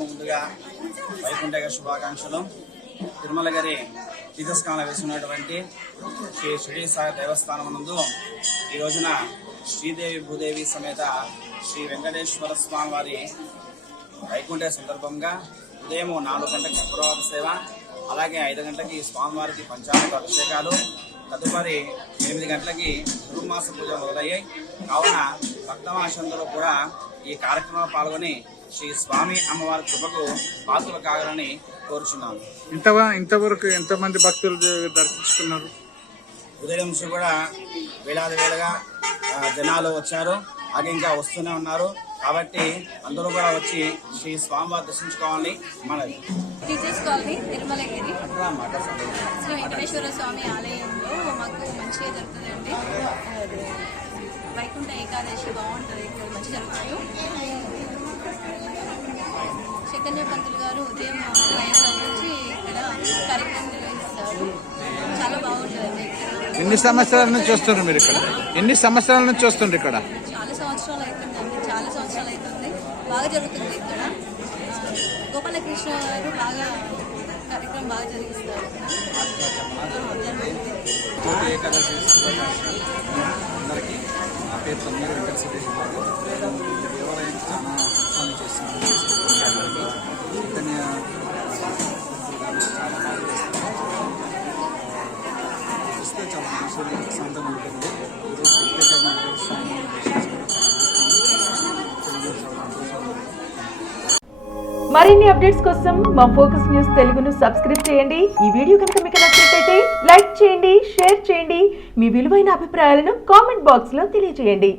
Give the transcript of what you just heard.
ముందుగా వైకుంఠ శుభాకాంక్షలు. తిరుమలగిరి తీర్థస్నానం వేసుకున్నటువంటి శ్రీ షిరిడి సాయి దేవస్థానం నందు ఈ రోజున శ్రీదేవి భూదేవి సమేత శ్రీ వెంకటేశ్వర స్వామి వారి వైకుంఠ సందర్భంగా ఉదయం 4 గంటలకు సుప్రభాత సేవ, అలాగే 5 గంటలకి స్వామివారికి పంచామృత అభిషేకాలు, తదుపరి 8 గంటలకి ధనుర్మాస పూజ మొదలయ్యాయి. కావున భక్తమాసందరూ కూడా ఈ కార్యక్రమంలో పాల్గొని శ్రీ స్వామి అమ్మవారి కృపకు పాత్రలు కాగలని కోరుచున్నాను. ఇంతవరకు ఎంతమంది భక్తులు దర్శించుకున్నారు? ఉదయం నుంచి కూడా వేలాది వేలుగా జనాలు వచ్చారు, అలాగే ఇంకా వస్తూనే ఉన్నారు. కాబట్టి అందరూ కూడా వచ్చి శ్రీ స్వామివారి దర్శించుకోవాలని మనది. టీచర్స్ కాలనీ తిరుమలగిరి శ్రీ వెంకటేశ్వర స్వామి ఆలయంలో మాకు మంచిగా జరుగుతుందండి. వైకుంఠ ఏకాదశి బాగుంటుంది, మంచి జరుగుతుంది. చైతన్య పంతులు గారు ఉదయం 9 నుంచి ఇక్కడ కార్యక్రమం నిర్వహిస్తారు. చాలా బాగుంటుందండి. ఎన్ని సంవత్సరాల నుంచి వస్తున్నారు మీరు ఇక్కడ? ఎన్ని సంవత్సరాల నుంచి వస్తుండ్రు ఇక్కడ? చాలా సంవత్సరాలు అవుతుందండి, చాలా సంవత్సరాలు అవుతుంది. బాగా జరుగుతుంది ఇక్కడ. గోపాలకృష్ణ గారు బాగా కార్యక్రమం బాగా జరిగిస్తారు. ఏకాదశి అందరికీ నా పేరు తొమ్మిది వెంకట సురేష్ బాబు. దేవాలయం చాలా సంవత్సరాలు చేస్తున్నాను. చైతన్య చాలా బాగా చేస్తున్నారు. చూస్తే చాలా మనసులో ప్రశాంతంగా ఉంటుంది. ఈరోజు ప్రత్యేకంగా మరిన్ని అప్డేట్స్ కోసం మా ఫోకస్ న్యూస్ తెలుగును సబ్స్క్రైబ్ చేయండి. ఈ వీడియో కనుక మీకు నచ్చినట్లయితే లైక్ చేయండి, షేర్ చేయండి. మీ విలువైన అభిప్రాయాలను కామెంట్ బాక్స్ లో తెలియజేయండి.